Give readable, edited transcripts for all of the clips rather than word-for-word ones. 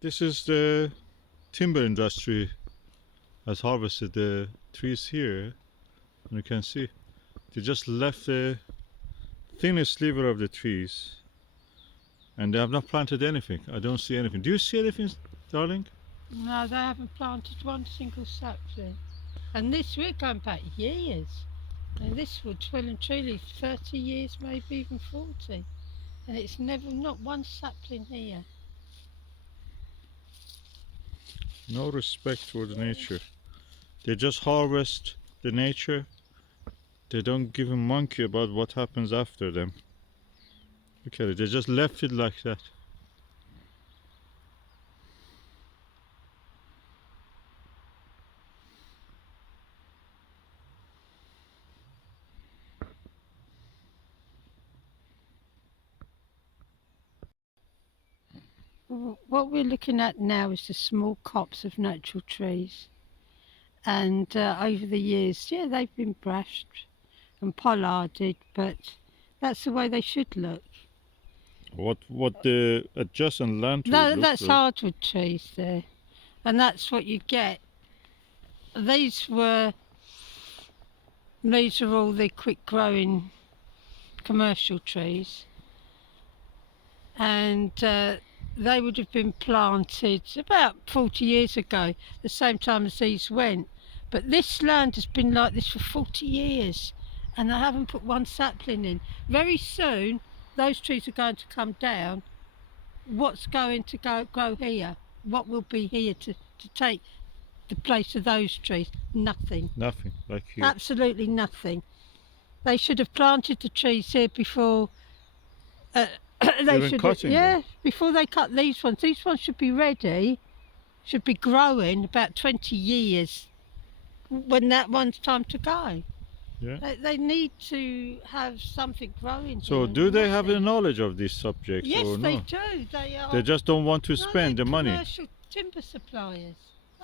This is the timber industry has harvested the trees here, and you can see they just left the thinnest sliver of the trees, and they have not planted anything. I don't see anything. Do you see anything, darling? No, they haven't planted one single sapling. And this, we're going back years. And this wood's well and truly 30 years, maybe even 40. And it's never, not one sapling here. No respect for the nature. They just harvest the nature. They don't give a monkey about what happens after them. Look at it. They just left it like that. What we're looking at now is the small copse of natural trees. And over the years, yeah, they've been brushed and pollarded, but that's the way they should look. What the adjacent land to it No, looks that's like. hardwood trees there. And that's what you get. These are all the quick growing commercial trees. And they would have been planted about 40 years ago, the same time as these went. But this land has been like this for 40 years and I haven't put one sapling in. Very soon those trees are going to come down. What's going to grow here? What will be here to take the place of those trees? Nothing. Nothing, like here. Absolutely nothing. They should have planted the trees here before they Even should cutting them. before they cut these ones. These ones should be ready, should be growing about 20 years when that one's time to go. Yeah. They need to have something growing. So here, do they have the nothing. knowledge of these subjects Yes, or they no? do. They are. They just don't want to No, spend they're the money. commercial timber suppliers.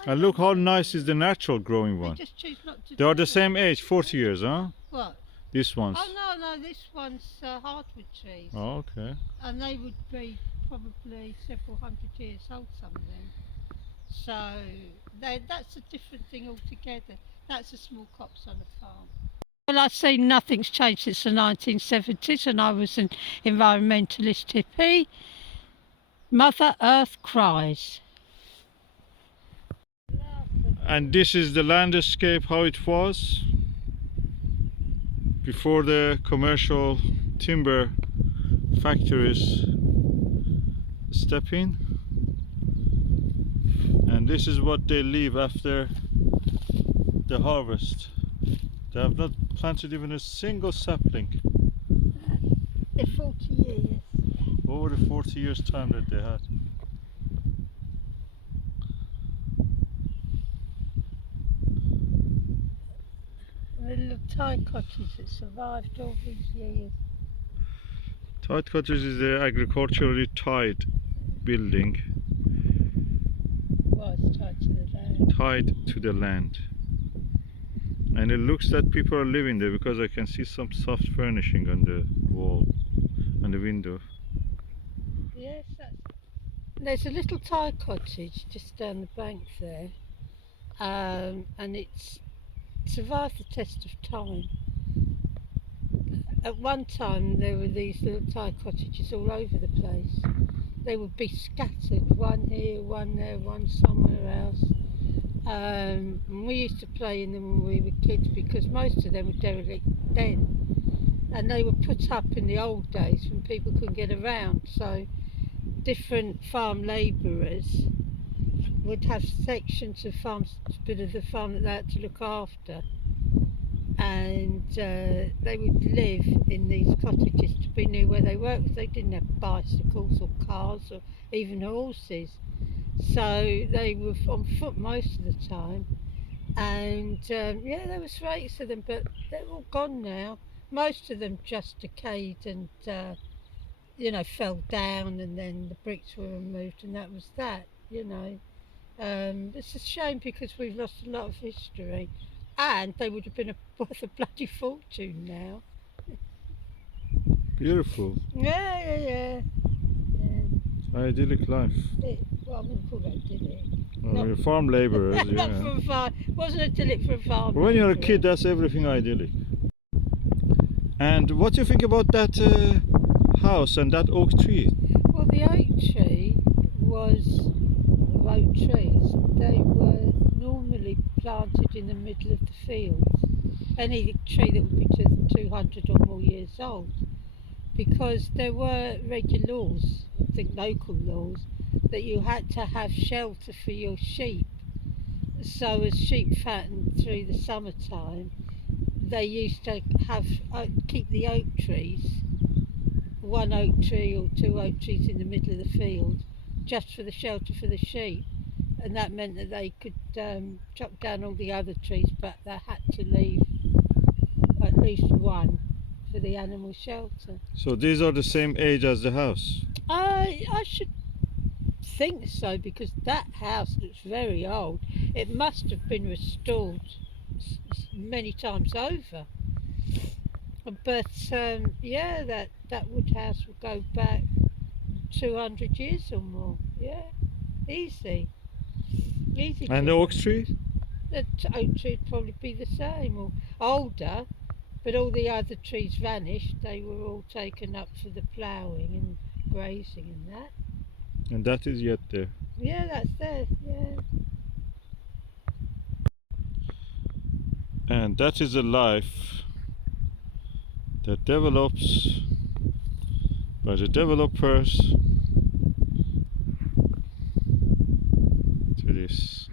They And look how don't- nice is the natural growing They one. just choose not to. They are do the it. same age, 40 years, huh? What? These ones. Oh no, this one's hardwood trees. Oh, okay. And they would be probably several hundred years old, some of them. So that's a different thing altogether. That's a small copse on a farm. Well, I see nothing's changed since the 1970s, and I was an environmentalist hippie. Mother Earth cries. And this is the landscape how it was before the commercial timber factories step in, and this is what they leave after the harvest. They have not planted even a single sapling In 40 years. over the 40 years time that they had. The little Thai cottage that survived all these years. Cottage is the agriculturally tied building, Was tied to the land. tied to the land. And it looks that people are living there because I can see some soft furnishing on the wall and the window. Yes, there's a little Thai cottage just down the bank there, and it's survived the test of time. At one time there were these little Thai cottages all over the place. They would be scattered, one here, one there, one somewhere else. And we used to play in them when we were kids because most of them were derelict then. And they were put up in the old days when people couldn't get around. So different farm labourers would have sections of farms, a bit of the farm that they had to look after. And they would live in these cottages to be near where they worked because they didn't have bicycles or cars or even horses. So they were on foot most of the time. And yeah, there was rates of them, but they're all gone now. Most of them just decayed and fell down, and then the bricks were removed, and that was that. It's a shame because we've lost a lot of history, and they would have been worth a bloody fortune now. Beautiful. Yeah. Idyllic life. Well, I'm going to call that idyllic. Well, farm labourers, Not yeah. for a farm. Wasn't idyllic for a farm. When you're a labourer. kid, that's everything idyllic. And what do you think about that house and that oak tree? Well, the oak tree was oak trees. They were normally planted in the middle of the fields. Any tree that would be 200 or more years old, because there were regular laws, I think local laws, that you had to have shelter for your sheep. So as sheep fattened through the summertime, they used to have keep the oak trees, one oak tree or two oak trees in the middle of the field, just for the shelter for the sheep, and that meant that they could chop down all the other trees, but they had to leave at least one for the animal shelter. So these are the same age as the house. I should think so, because that house looks very old. It must have been restored many times over. But yeah, that wood house will go back 200 years or more. Yeah, easy. Easy. And the oak tree? The oak tree would probably be the same or older, but all the other trees vanished. They were all taken up for the ploughing and grazing and that. And that is yet there. Yeah, that's there. Yeah. And that is a life that develops by the developers to this.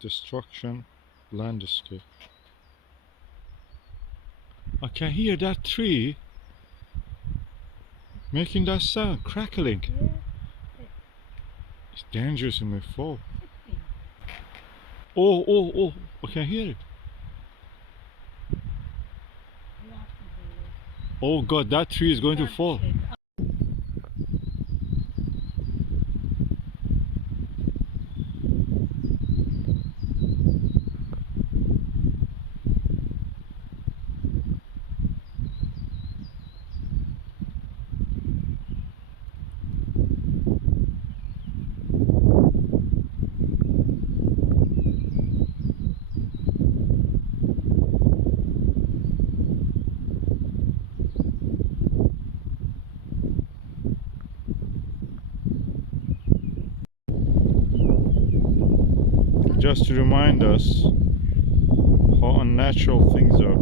Destruction landscape. I can hear that tree making that sound, crackling. Yeah. It's dangerous, it may fall. Oh, I can hear it. Oh God, that tree is going to fall. Just to remind us how unnatural things are.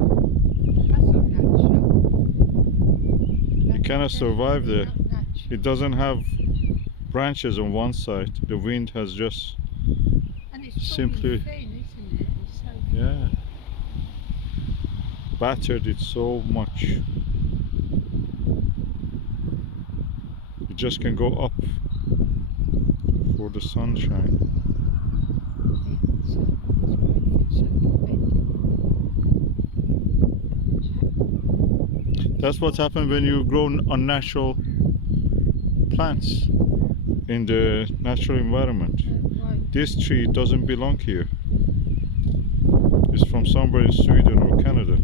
That's not natural. You cannot survive there. Not natural. It doesn't have branches on one side. The wind has just And it's simply, thin, isn't it? It's so yeah, battered it so much. It just can go up for the sunshine. That's what happens when you grow unnatural plants in the natural environment. This tree doesn't belong here. It's from somewhere in Sweden or Canada.